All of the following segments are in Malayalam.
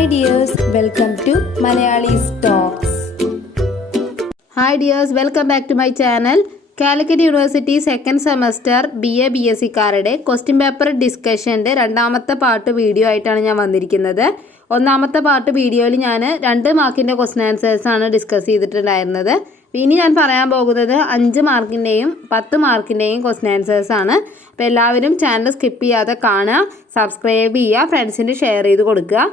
Hi dears, welcome to Malayali's Talks. Hi dears, welcome back to my channel. Calicut university second semester BA BSc കാരുടെ ക്വസ്റ്റ്യൻ പേപ്പർ ഡിസ്കഷൻ്റെ രണ്ടാമത്തെ പാർട്ട് വീഡിയോ ആയിട്ടാണ് ഞാൻ വന്നിരിക്കുന്നത്. ഒന്നാമത്തെ പാർട്ട് വീഡിയോയിൽ ഞാൻ 2 മാർക്കിൻ്റെ ക്വസ്റ്റ്യൻ ആൻസേഴ്സാണ് ഡിസ്കസ് ചെയ്തിട്ടുണ്ടായിരുന്നത്. ഇനി ഞാൻ പറയാൻ പോകുന്നത് 5 മാർക്കിൻ്റെയും 10 മാർക്കിൻ്റെയും ക്വസ്റ്റ്യൻ ആൻസേഴ്സാണ്. അപ്പോൾ എല്ലാവരും ചാനൽ സ്കിപ്പ് ചെയ്യാതെ കാണുക, സബ്സ്ക്രൈബ് ചെയ്യുക, ഫ്രണ്ട്സിന് ഷെയർ ചെയ്ത് കൊടുക്കുക.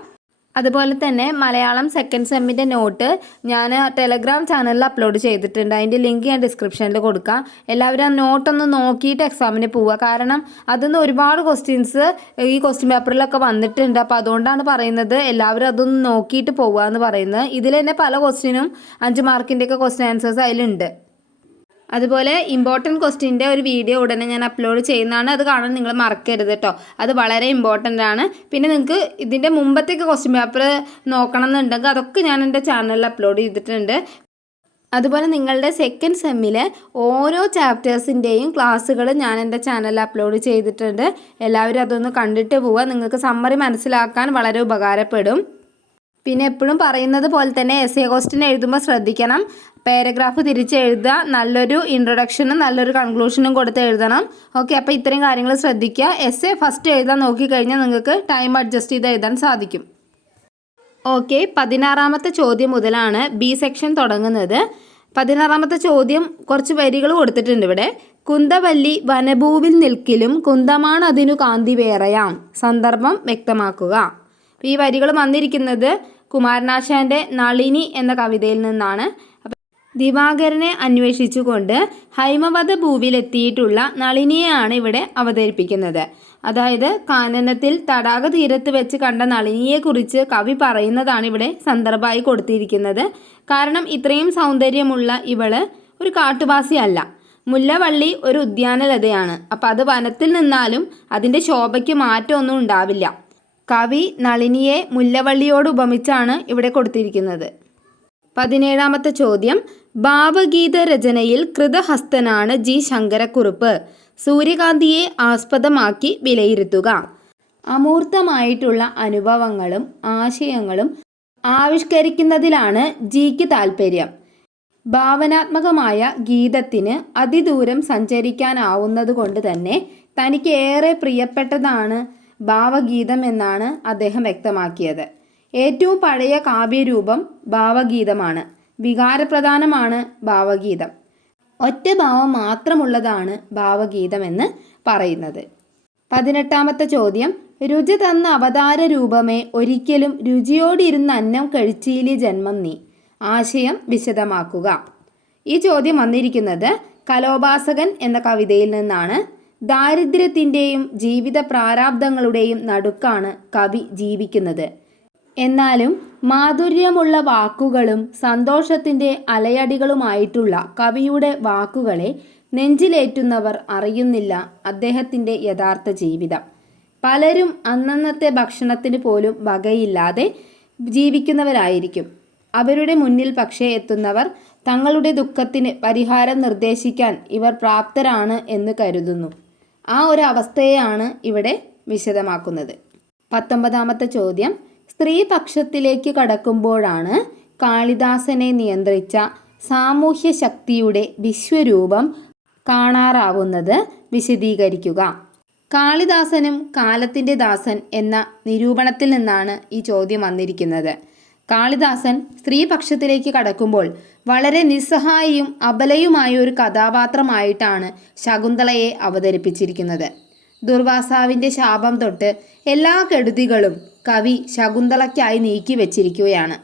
അതുപോലെ തന്നെ മലയാളം സെക്കൻഡ് സെമ്മിൻ്റെ നോട്ട് ഞാൻ ടെലഗ്രാം ചാനലിൽ അപ്ലോഡ് ചെയ്തിട്ടുണ്ട്. അതിൻ്റെ ലിങ്ക് ഞാൻ ഡിസ്ക്രിപ്ഷനിൽ കൊടുക്കാം. എല്ലാവരും ആ നോട്ടൊന്ന് നോക്കിയിട്ട് എക്സാമിന് പോവുക. കാരണം അതിന്ന് ഒരുപാട് ക്വസ്റ്റ്യൻസ് ഈ ക്വസ്റ്റ്യൻ പേപ്പറിലൊക്കെ വന്നിട്ടുണ്ട്. അപ്പോൾ അതുകൊണ്ടാണ് പറയുന്നത് എല്ലാവരും അതൊന്ന് നോക്കിയിട്ട് പോവുക എന്ന് പറയുന്നത്. ഇതിൽ തന്നെ പല ക്വസ്റ്റ്യനും 5 മാർക്കിൻ്റെയൊക്കെ ക്വസ്റ്റ്യൻ ആൻസേഴ്സ് അതിലുണ്ട്. അതുപോലെ ഇമ്പോർട്ടൻറ്റ് ക്വസ്റ്റ്യൻ്റെ ഒരു വീഡിയോ ഉടനെ ഞാൻ അപ്ലോഡ് ചെയ്യുന്നതാണ്. അത് കാണാൻ നിങ്ങൾ മറക്കരുത് കേട്ടോ. അത് വളരെ ഇമ്പോർട്ടൻ്റ് ആണ്. പിന്നെ നിങ്ങൾക്ക് ഇതിൻ്റെ മുമ്പത്തേക്ക് ക്വസ്റ്റ്യൻ പേപ്പർ നോക്കണം എന്നുണ്ടെങ്കിൽ അതൊക്കെ ഞാൻ എൻ്റെ ചാനലിൽ അപ്ലോഡ് ചെയ്തിട്ടുണ്ട്. അതുപോലെ നിങ്ങളുടെ സെക്കൻഡ് സെമ്മിലെ ഓരോ ചാപ്റ്റേഴ്സിൻ്റെയും ക്ലാസ്സുകൾ ഞാൻ എൻ്റെ ചാനലിൽ അപ്ലോഡ് ചെയ്തിട്ടുണ്ട്. എല്ലാവരും അതൊന്ന് കണ്ടിട്ട് പോവുക. നിങ്ങൾക്ക് സമ്മറി മനസ്സിലാക്കാൻ വളരെ ഉപകാരപ്പെടും. പിന്നെ എപ്പോഴും പറയുന്നത് പോലെ തന്നെ എസ്എ ക്വസ്റ്റ്യൻ എഴുതുമ്പോൾ ശ്രദ്ധിക്കണം. പാരഗ്രാഫ് തിരിച്ചെഴുതുക, നല്ലൊരു ഇൻട്രൊഡക്ഷനും നല്ലൊരു കൺക്ലൂഷനും കൊടുത്ത് എഴുതണം. ഓക്കെ, അപ്പോൾ ഇത്രയും കാര്യങ്ങൾ ശ്രദ്ധിക്കുക. എസ്എ ഫസ്റ്റ് എഴുതാൻ നോക്കിക്കഴിഞ്ഞാൽ നിങ്ങൾക്ക് ടൈം അഡ്ജസ്റ്റ് ചെയ്ത് എഴുതാൻ സാധിക്കും. ഓക്കെ, 16ാമത്തെ ചോദ്യം മുതലാണ് ബി സെക്ഷൻ തുടങ്ങുന്നത്. 16ാമത്തെ ചോദ്യം കുറച്ച് വരികൾ കൊടുത്തിട്ടുണ്ട് ഇവിടെ. കുന്തവല്ലി വനഭൂവിൽ നിൽക്കിലും കുന്തമാണതിനു കാന്തി വേറെയാം. സന്ദർഭം വ്യക്തമാക്കുക. ഈ വരികൾ വന്നിരിക്കുന്നത് കുമാരനാശാൻ്റെ നളിനി എന്ന കവിതയിൽ നിന്നാണ്. ദിവാകരനെ അന്വേഷിച്ചുകൊണ്ട് ഹൈമവത ഭൂവിലെത്തിയിട്ടുള്ള നളിനിയെയാണ് ഇവിടെ അവതരിപ്പിക്കുന്നത്. അതായത് കാനനത്തിൽ തടാക തീരത്ത് വെച്ച് കണ്ട നളിനിയെക്കുറിച്ച് കവി പറയുന്നതാണ് ഇവിടെ സന്ദർഭമായി കൊടുത്തിരിക്കുന്നത്. കാരണം ഇത്രയും സൗന്ദര്യമുള്ള ഇവള് ഒരു കാട്ടുവാസിയല്ല. മുല്ലവള്ളി ഒരു ഉദ്യാനലതയാണ്. അപ്പം അത് വനത്തിൽ നിന്നാലും അതിൻ്റെ ശോഭയ്ക്ക് മാറ്റമൊന്നും ഉണ്ടാവില്ല. കവി നളിനിയെ മുല്ലവള്ളിയോട് ഉപമിച്ചാണ് ഇവിടെ കൊടുത്തിരിക്കുന്നത്. 17ാമത്തെ ചോദ്യം. ഭാവഗീത രചനയിൽ കൃതഹസ്തനാണ് ജി ശങ്കരക്കുറുപ്പ്. സൂര്യകാന്തിയെ ആസ്പദമാക്കി വിലയിരുത്തുക. അമൂർത്തമായിട്ടുള്ള അനുഭവങ്ങളും ആശയങ്ങളും ആവിഷ്കരിക്കുന്നതിലാണ് ജിക്ക് താൽപ്പര്യം. ഭാവനാത്മകമായ ഗീതത്തിന് അതിദൂരം സഞ്ചരിക്കാനാവുന്നത് കൊണ്ട് തന്നെ തനിക്ക് ഏറെ പ്രിയപ്പെട്ടതാണ് ഭാവഗീതം എന്നാണ് അദ്ദേഹം വ്യക്തമാക്കിയത്. ഏറ്റവും പഴയ കാവ്യരൂപം ഭാവഗീതമാണ്. വികാരപ്രധാനമാണ് ഭാവഗീതം. ഒറ്റ ഭാവം മാത്രമുള്ളതാണ് ഭാവഗീതമെന്ന് പറയുന്നത്. 18ാമത്തെ ചോദ്യം. രുചി തന്ന അവതാര രൂപമേ ഒരിക്കലും രുചിയോടിരുന്ന് അന്നം കഴിച്ചീലി ജന്മം നീ. ആശയം വിശദമാക്കുക. ഈ ചോദ്യം വന്നിരിക്കുന്നത് കലോപാസകൻ എന്ന കവിതയിൽ നിന്നാണ്. ദാരിദ്ര്യത്തിൻ്റെയും ജീവിത പ്രാരാബ്ദങ്ങളുടെയും നടുക്കാണ് കവി ജീവിക്കുന്നത്. എന്നാലും മാധുര്യമുള്ള വാക്കുകളും സന്തോഷത്തിൻ്റെ അലയടികളുമായിട്ടുള്ള കവിയുടെ വാക്കുകളെ നെഞ്ചിലേറ്റുന്നവർ അറിയുന്നില്ല അദ്ദേഹത്തിൻ്റെ യഥാർത്ഥ ജീവിതം. പലരും അന്നന്നത്തെ ഭക്ഷണത്തിന് പോലും വകയില്ലാതെ ജീവിക്കുന്നവരായിരിക്കും. അവരുടെ മുന്നിൽ പക്ഷേ എത്തുന്നവർ തങ്ങളുടെ ദുഃഖത്തിന് പരിഹാരം നിർദ്ദേശിക്കാൻ ഇവർ പ്രാപ്തരാണ് എന്ന് കരുതുന്നു. ആ ഒരു അവസ്ഥയെയാണ് ഇവിടെ വിശദമാക്കുന്നത്. 19ാമത്തെ ചോദ്യം. സ്ത്രീപക്ഷത്തിലേക്ക് കടക്കുമ്പോഴാണ് കാളിദാസനെ നിയന്ത്രിച്ച സാമൂഹ്യ ശക്തിയുടെ വിശ്വരൂപം കാണാറാവുന്നത്. വിശദീകരിക്കുക. കാളിദാസനും കാലത്തിൻ്റെ ദാസൻ എന്ന നിരൂപണത്തിൽ നിന്നാണ് ഈ ചോദ്യം വന്നിരിക്കുന്നത്. കാളിദാസൻ സ്ത്രീപക്ഷത്തിലേക്ക് കടക്കുമ്പോൾ വളരെ നിസ്സഹായിയും അബലയുമായ ഒരു കഥാപാത്രമായിട്ടാണ് ശകുന്തളയെ അവതരിപ്പിച്ചിരിക്കുന്നത്. ദുർവാസാവിൻ്റെ ശാപം തൊട്ട് എല്ലാ കെടുതികളും കവി ശകുന്തളയ്ക്കായി നീക്കി വച്ചിരിക്കുകയാണ്.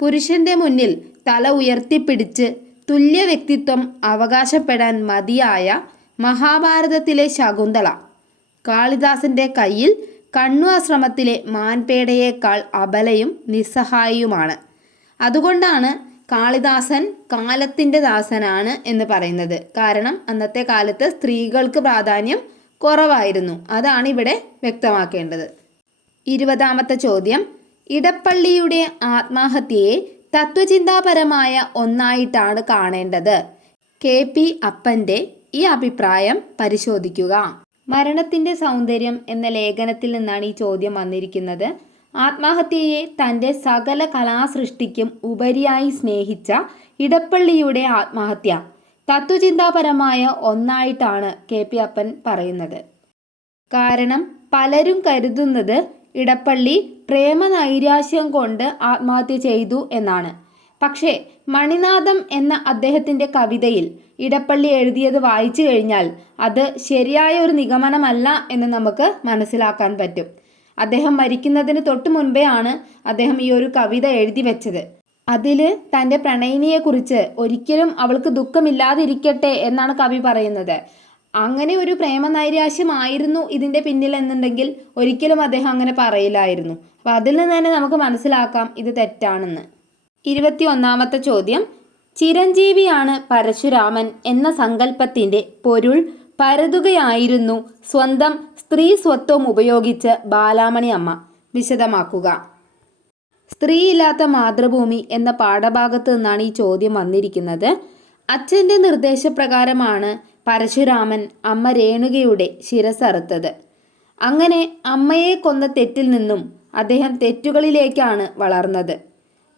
പുരുഷൻ്റെ മുന്നിൽ തല ഉയർത്തിപ്പിടിച്ച് തുല്യ വ്യക്തിത്വം അവകാശപ്പെടാൻ മതിയായ മഹാഭാരതത്തിലെ ശകുന്തള കാളിദാസൻ്റെ കയ്യിൽ കണ്ണു ആശ്രമത്തിലെ മാൻപേടയേക്കാൾ അബലയും നിസ്സഹായിയുമാണ്. അതുകൊണ്ടാണ് കാളിദാസൻ കാലത്തിൻ്റെ ദാസനാണ് എന്ന് പറയുന്നത്. കാരണം അന്നത്തെ കാലത്ത് സ്ത്രീകൾക്ക് പ്രാധാന്യം കുറവായിരുന്നു. അതാണ് ഇവിടെ വ്യക്തമാക്കേണ്ടത്. 20ാമത്തെ ചോദ്യം. ഇടപ്പള്ളിയുടെ ആത്മഹത്യയെ തത്വചിന്താപരമായ ഒന്നായിട്ടാണ് കാണേണ്ടത്. KP അപ്പൻ്റെ ഈ അഭിപ്രായം പരിശോധിക്കുക. മരണത്തിൻ്റെ സൗന്ദര്യം എന്ന ലേഖനത്തിൽ നിന്നാണ് ഈ ചോദ്യം വന്നിരിക്കുന്നത്. ആത്മഹത്യയെ തൻ്റെ സകല കലാസൃഷ്ടിക്കും ഉപരിയായി സ്നേഹിച്ച ഇടപ്പള്ളിയുടെ ആത്മഹത്യ തത്വചിന്താപരമായ ഒന്നായിട്ടാണ് KP അപ്പൻ പറയുന്നത്. കാരണം പലരും കരുതുന്നത് ഇടപ്പള്ളി പ്രേമനൈരാശ്യം കൊണ്ട് ആത്മഹത്യ ചെയ്തു എന്നാണ്. പക്ഷേ മണിനാഥം എന്ന അദ്ദേഹത്തിൻ്റെ കവിതയിൽ ഇടപ്പള്ളി എഴുതിയത് വായിച്ചു കഴിഞ്ഞാൽ അത് ശരിയായ ഒരു നിഗമനമല്ല എന്ന് നമുക്ക് മനസ്സിലാക്കാൻ പറ്റും. അദ്ദേഹം മരിക്കുന്നതിന് തൊട്ട് മുൻപേ ആണ് അദ്ദേഹം ഈ ഒരു കവിത എഴുതി വെച്ചത്. അതിൽ തൻ്റെ പ്രണയിനിയെക്കുറിച്ച് ഒരിക്കലും അവൾക്ക് ദുഃഖമില്ലാതിരിക്കട്ടെ എന്നാണ് കവി പറയുന്നത്. അങ്ങനെ ഒരു പ്രേമനൈരാശ്യമായിരുന്നു ഇതിൻ്റെ പിന്നിൽ എന്നുണ്ടെങ്കിൽ ഒരിക്കലും അദ്ദേഹം അങ്ങനെ പറയില്ലായിരുന്നു. അപ്പം അതിൽ നിന്ന് തന്നെ നമുക്ക് മനസ്സിലാക്കാം ഇത് തെറ്റാണെന്ന്. 21ാമത്തെ ചോദ്യം, ചിരഞ്ജീവിയാണ് പരശുരാമൻ എന്ന സങ്കല്പത്തിൻ്റെ പൊരുൾ പരതുകയായിരുന്നു സ്വന്തം സ്ത്രീ സ്വത്വം ഉപയോഗിച്ച് ബാലാമണി അമ്മ. വിശദമാക്കുക. സ്ത്രീയില്ലാത്ത മാതൃഭൂമി എന്ന പാഠഭാഗത്ത് നിന്നാണ് ഈ ചോദ്യം വന്നിരിക്കുന്നത്. അച്ഛൻ്റെ നിർദ്ദേശപ്രകാരമാണ് പരശുരാമൻ അമ്മ രേണുകയുടെ ശിരസ്സറുത്തത്. അങ്ങനെ അമ്മയെ കൊന്ന തെറ്റിൽ നിന്നും അദ്ദേഹം തെറ്റുകളിലേക്കാണ് വളർന്നത്.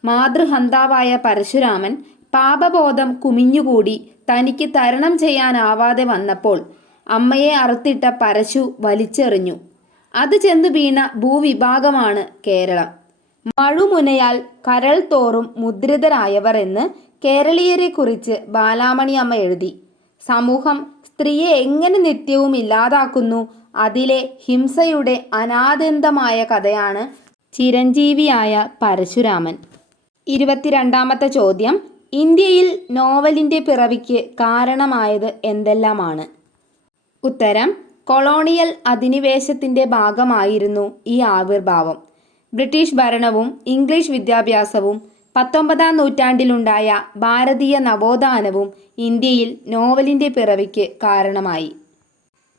മാതൃഹന്താവായ പരശുരാമൻ പാപബോധം കുമിഞ്ഞുകൂടി തനിക്ക് തരണം ചെയ്യാനാവാതെ വന്നപ്പോൾ അമ്മയെ അറുത്തിട്ട പരശു വലിച്ചെറിഞ്ഞു. അത് ചെന്നു വീണ ഭൂവിഭാഗമാണ് കേരളം. മഴുമുനയാൽ കരൾ തോറും മുദ്രിതരായവർ എന്ന് കേരളീയരെക്കുറിച്ച് ബാലാമണി അമ്മ എഴുതി. സമൂഹം സ്ത്രീയെ എങ്ങനെ നിത്യവും ഇല്ലാതാക്കുന്നു, അതിലെ ഹിംസയുടെ അനാദ്യന്തമായ കഥയാണ് ചിരഞ്ജീവിയായ പരശുരാമൻ. 22ാമത്തെ ചോദ്യം, ഇന്ത്യയിൽ നോവലിൻ്റെ പിറവിക്ക് കാരണമായത് എന്തെല്ലാമാണ്? ഉത്തരം, കൊളോണിയൽ അധിനിവേശത്തിൻ്റെ ഭാഗമായിരുന്നു ഈ ആവിർഭാവം. ബ്രിട്ടീഷ് ഭരണവും ഇംഗ്ലീഷ് വിദ്യാഭ്യാസവും 19ാം നൂറ്റാണ്ടിലുണ്ടായ ഭാരതീയ നവോത്ഥാനവും ഇന്ത്യയിൽ നോവലിൻ്റെ പിറവിക്ക് കാരണമായി.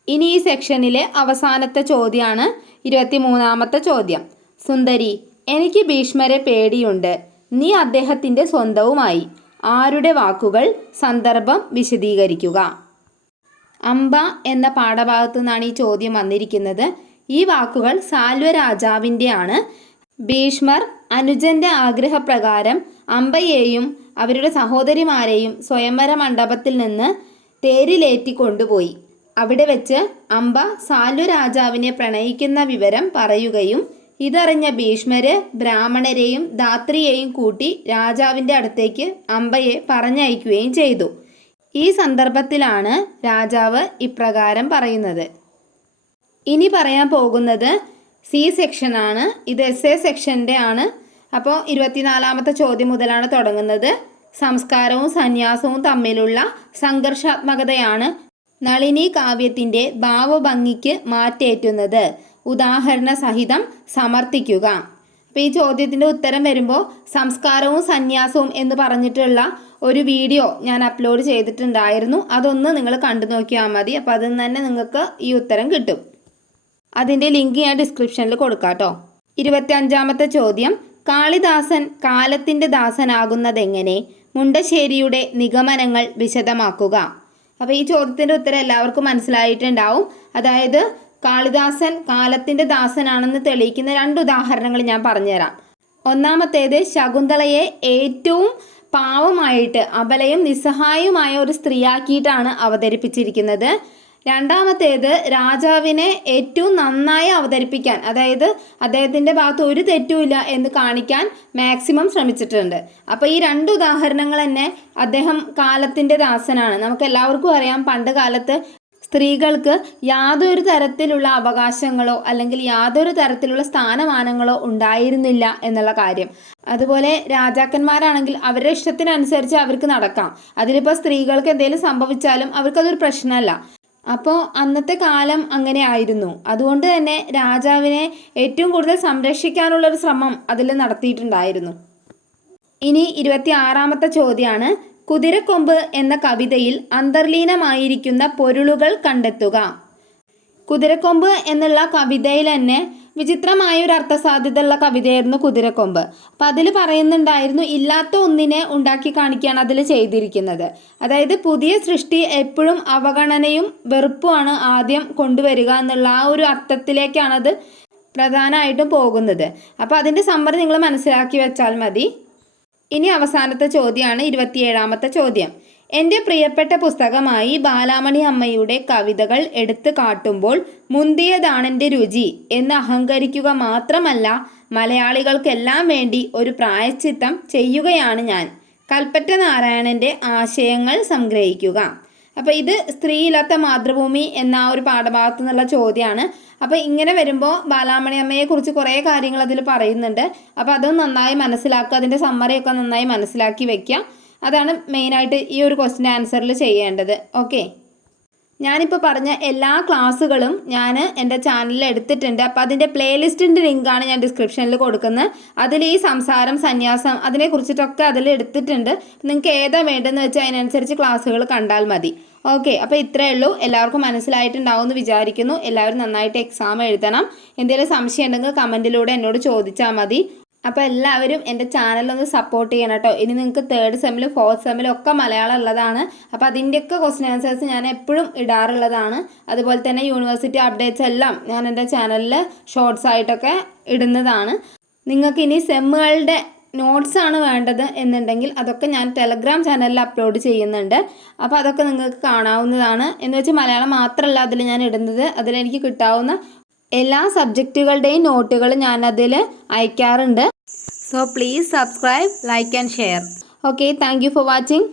ഇനി ഈ സെക്ഷനിലെ അവസാനത്തെ ചോദ്യമാണ് 23ാമത്തെ ചോദ്യം. സുന്ദരി, എനിക്ക് ഭീഷ്മരെ പേടിയുണ്ട്, നീ അദ്ദേഹത്തിൻ്റെ സ്വന്തവുമായി. ആരുടെ വാക്കുകൾ? സന്ദർഭം വിശദീകരിക്കുക. അംബ എന്ന പാഠഭാഗത്തു നിന്നാണ് ഈ ചോദ്യം വന്നിരിക്കുന്നത്. ഈ വാക്കുകൾ സാൽവരാജാവിൻ്റെ ആണ്. ഭീഷ്മർ അനുജന്റെ ആഗ്രഹപ്രകാരം അംബയെയും അവരുടെ സഹോദരിമാരെയും സ്വയംവര മണ്ഡപത്തിൽ നിന്ന് തേരിലേറ്റി കൊണ്ടുപോയി. അവിടെ വെച്ച് അംബ സാൽവരാജാവിനെ പ്രണയിക്കുന്ന വിവരം പറയുകയും ഇതറിഞ്ഞ ഭീഷ്മര് ബ്രാഹ്മണരെയും ധാത്രിയെയും കൂട്ടി രാജാവിൻ്റെ അടുത്തേക്ക് അംബയെ പറഞ്ഞയക്കുകയും ചെയ്തു. ഈ സന്ദർഭത്തിലാണ് രാജാവ് ഇപ്രകാരം പറയുന്നത്. ഇനി പറയാൻ പോകുന്നത് C സെക്ഷനാണ്. ഇത് SA സെക്ഷൻ്റെ ആണ്. അപ്പോൾ 24ാമത്തെ ചോദ്യം മുതലാണ് തുടങ്ങുന്നത്. സംസ്കാരവും സന്യാസവും തമ്മിലുള്ള സംഘർഷാത്മകതയാണ് നളിനി കാവ്യത്തിൻ്റെ ഭാവഭംഗിക്ക് മാറ്റേറ്റുന്നത്. ഉദാഹരണ സഹിതം സമർത്ഥിക്കുക. അപ്പോൾ ഈ ചോദ്യത്തിൻ്റെ ഉത്തരം വരുമ്പോൾ സംസ്കാരവും സന്യാസവും എന്ന് പറഞ്ഞിട്ടുള്ള ഒരു വീഡിയോ ഞാൻ അപ്ലോഡ് ചെയ്തിട്ടുണ്ടായിരുന്നു. അതൊന്ന് നിങ്ങൾ കണ്ടു നോക്കിയാൽ മതി. അപ്പോൾ അതിൽ നിന്ന് തന്നെ നിങ്ങൾക്ക് ഈ ഉത്തരം കിട്ടും. അതിൻ്റെ ലിങ്ക് ഞാൻ ഡിസ്ക്രിപ്ഷനിൽ കൊടുക്കാം കേട്ടോ. 25ാമത്തെ ചോദ്യം, കാളിദാസൻ കാലത്തിൻ്റെ ദാസനാകുന്നതെങ്ങനെ? മുണ്ടശ്ശേരിയുടെ നിഗമനങ്ങൾ വിശദമാക്കുക. അപ്പോൾ ഈ ചോദ്യത്തിൻ്റെ ഉത്തരം എല്ലാവർക്കും മനസ്സിലായിട്ടുണ്ടാവും. അതായത് കാളിദാസൻ കാലത്തിൻ്റെ ദാസനാണെന്ന് തെളിയിക്കുന്ന 2 ഉദാഹരണങ്ങൾ ഞാൻ പറഞ്ഞുതരാം. ഒന്നാമത്തേത് ശകുന്തളയെ ഏറ്റവും പാവമായിട്ട് അബലയും നിസ്സഹായവുമായ ഒരു സ്ത്രീയാക്കിയിട്ടാണ് അവതരിപ്പിച്ചിരിക്കുന്നത്. രണ്ടാമത്തേത് രാജാവിനെ ഏറ്റവും നന്നായി അവതരിപ്പിക്കാൻ, അതായത് അദ്ദേഹത്തിൻ്റെ ഭാഗത്ത് ഒരു തെറ്റുമില്ല എന്ന് കാണിക്കാൻ മാക്സിമം ശ്രമിച്ചിട്ടുണ്ട്. അപ്പോൾ ഈ 2 ഉദാഹരണങ്ങൾ തന്നെ അദ്ദേഹം കാലത്തിൻ്റെ ദാസനാണ്. നമുക്ക് എല്ലാവർക്കും അറിയാം, പണ്ട് കാലത്ത് സ്ത്രീകൾക്ക് യാതൊരു തരത്തിലുള്ള അവകാശങ്ങളോ അല്ലെങ്കിൽ യാതൊരു തരത്തിലുള്ള സ്ഥാനമാനങ്ങളോ ഉണ്ടായിരുന്നില്ല എന്നുള്ള കാര്യം. അതുപോലെ രാജാക്കന്മാരാണെങ്കിൽ അവരുടെ ഇഷ്ടത്തിനനുസരിച്ച് അവർക്ക് നടക്കാം. അതിലിപ്പോൾ സ്ത്രീകൾക്ക് എന്തെങ്കിലും സംഭവിച്ചാലും അവർക്കതൊരു പ്രശ്നമല്ല. അപ്പോൾ അന്നത്തെ കാലം അങ്ങനെ ആയിരുന്നു. അതുകൊണ്ട് തന്നെ രാജാവിനെ ഏറ്റവും കൂടുതൽ സംരക്ഷിക്കാനുള്ളൊരു ശ്രമം അതിൽ നടത്തിയിട്ടുണ്ടായിരുന്നു. ഇനി 26ാമത്തെ ചോദ്യമാണ്, കുതിരക്കൊമ്പ് എന്ന കവിതയിൽ അന്തർലീനമായിരിക്കുന്ന പൊരുളുകൾ കണ്ടെത്തുക. കുതിരക്കൊമ്പ് എന്നുള്ള കവിതയിൽ തന്നെ വിചിത്രമായ ഒരു അർത്ഥസാധ്യതയുള്ള കവിതയായിരുന്നു കുതിരക്കൊമ്പ്. അപ്പം അതിൽ പറയുന്നുണ്ടായിരുന്നു, ഇല്ലാത്ത ഒന്നിനെ ഉണ്ടാക്കി കാണിക്കുകയാണ് അതിൽ ചെയ്തിരിക്കുന്നത്. അതായത് പുതിയ സൃഷ്ടി എപ്പോഴും അവഗണനയും വെറുപ്പുമാണ് ആദ്യം കൊണ്ടുവരിക എന്നുള്ള ആ ഒരു അർത്ഥത്തിലേക്കാണത് പ്രധാനമായിട്ടും പോകുന്നത്. അപ്പോൾ അതിൻ്റെ സമ്മറി നിങ്ങൾ മനസ്സിലാക്കി വെച്ചാൽ മതി. ഇനി അവസാനത്തെ ചോദ്യമാണ് 27ാമത്തെ ചോദ്യം. എൻ്റെ പ്രിയപ്പെട്ട പുസ്തകമായി ബാലാമണി അമ്മയുടെ കവിതകൾ എടുത്തു കാട്ടുമ്പോൾ മുന്തിയതാണെൻ്റെ രുചി എന്ന് അഹങ്കരിക്കുക മാത്രമല്ല, മലയാളികൾക്കെല്ലാം വേണ്ടി ഒരു പ്രായശ്ചിത്തം ചെയ്യുകയാണ് ഞാൻ. കൽപ്പറ്റ നാരായണൻ്റെ ആശയങ്ങൾ സംഗ്രഹിക്കുക. അപ്പോൾ ഇത് സ്ത്രീയില്ലാത്ത മാതൃഭൂമി എന്ന ഒരു പാഠഭാഗത്തു നിന്നുള്ള ചോദ്യമാണ്. അപ്പോൾ ഇങ്ങനെ വരുമ്പോൾ ബാലാമണി അമ്മയെക്കുറിച്ച് കുറേ കാര്യങ്ങൾ അതിൽ പറയുന്നുണ്ട്. അപ്പോൾ അതും നന്നായി മനസ്സിലാക്കുക, അതിൻ്റെ സമ്മറിയൊക്കെ നന്നായി മനസ്സിലാക്കി വെക്കുക. അതാണ് മെയിനായിട്ട് ഈ ഒരു ക്വസ്റ്റ്യൻ ആൻസറിൽ ചെയ്യേണ്ടത്. ഓക്കെ, ഞാനിപ്പോൾ പറഞ്ഞ എല്ലാ ക്ലാസ്സുകളും ഞാൻ എൻ്റെ ചാനലിൽ എടുത്തിട്ടുണ്ട്. അപ്പോൾ അതിൻ്റെ പ്ലേലിസ്റ്റിൻ്റെ ലിങ്കാണ് ഞാൻ ഡിസ്ക്രിപ്ഷനിൽ കൊടുക്കുന്നത്. അതിൽ ഈ സംസാരം, സന്യാസം അതിനെക്കുറിച്ചിട്ടൊക്കെ അതിൽ എടുത്തിട്ടുണ്ട്. നിങ്ങൾക്ക് ഏതാ വേണ്ടതെന്ന് വെച്ചാൽ അതിനനുസരിച്ച് ക്ലാസ്സുകൾ കണ്ടാൽ മതി. ഓക്കെ, അപ്പോൾ ഇത്രയേ ഉള്ളൂ. എല്ലാവർക്കും മനസ്സിലായിട്ടുണ്ടാവും എന്ന് വിചാരിക്കുന്നു. എല്ലാവരും നന്നായിട്ട് എക്സാം എഴുതണം. എന്തെങ്കിലും സംശയം ഉണ്ടെങ്കിൽ കമൻറ്റിലൂടെ എന്നോട് ചോദിച്ചാൽ മതി. അപ്പോൾ എല്ലാവരും എൻ്റെ ചാനലൊന്ന് സപ്പോർട്ട് ചെയ്യണം കേട്ടോ. ഇനി നിങ്ങൾക്ക് 3rd സെമ്മിലും 4th സെമ്മിലും ഒക്കെ മലയാളം ഉള്ളതാണ്. അപ്പോൾ അതിൻ്റെയൊക്കെ ക്വസ്റ്റ്യൻ ആൻസേഴ്സ് ഞാൻ എപ്പോഴും ഇടാറുള്ളതാണ്. അതുപോലെ തന്നെ യൂണിവേഴ്സിറ്റി അപ്ഡേറ്റ്സ് എല്ലാം ഞാൻ എൻ്റെ ചാനലിൽ ഷോർട്സ് ആയിട്ടൊക്കെ ഇടുന്നതാണ്. നിങ്ങൾക്ക് ഇനി സെമ്മുകളുടെ നോട്ട്സ് ആണ് വേണ്ടത് എന്നുണ്ടെങ്കിൽ അതൊക്കെ ഞാൻ ടെലഗ്രാം ചാനലിൽ അപ്ലോഡ് ചെയ്യുന്നുണ്ട്. അപ്പോൾ അതൊക്കെ നിങ്ങൾക്ക് കാണാവുന്നതാണ്. എന്ന് വെച്ചാൽ മലയാളം മാത്രമല്ല അതിൽ ഞാൻ ഇടുന്നത്, അതിലെനിക്ക് കിട്ടാവുന്ന എല്ലാ സബ്ജക്റ്റുകളുടെയും നോട്ടുകൾ ഞാൻ അതിൽ അയക്കാറുണ്ട്. So please subscribe, like and share. Okay, thank you for watching.